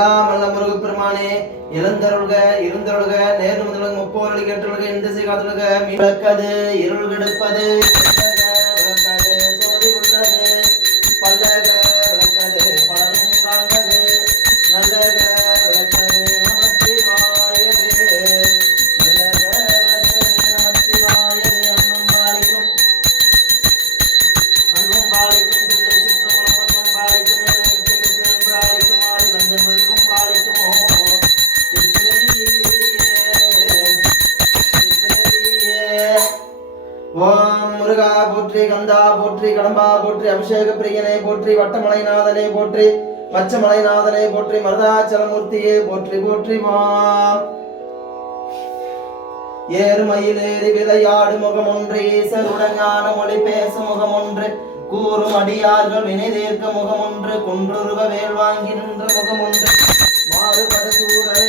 எல்லாம் அல்ல முருகப்பெருமானே இளந்தருள்க இருந்தருள்க நேர்ந்து முதல்க முப்போரளி கேட்டுள்க இந்த செய்காதுள்க விளக்கது இருள் கெடுப்பது விளக்கது சோதி உள்ளது பல்லக விளக்கது பலனும் காண்பது நல்லக விளக்கது நமச்சிவாயவே நல்லக விளக்கது நமச்சிவாயவே அன்னும் பாலிக்கும் பிள்ளை சிற்றம்பலம் அன்னும் பாலிக்கும் பாலிக்கும் ஆறு கண்களுக்கும் பாலிக்குமோ ஓம் முருகா போற்றி கந்தா போற்றி கடம்பா போற்றி அபிஷேக பிரியனே போற்றி வட்டமலைநாதனே போற்றி பச்சமலைநாதனே போற்றி மருதாச்சலமூர்த்தியே போற்றி போற்றி வாம் ஏறுமயிலேறி விளையாடு முகம் ஒன்று ஈசருடன் ஞான மொழி பேசும் முகம் ஒன்று கூறும் அடியார்கள் வினை தீர்க்க முகம் ஒன்று குன்றுருவ வேல் வாங்கி நின்ற முகம் ஒன்று மாறுபட சூழலை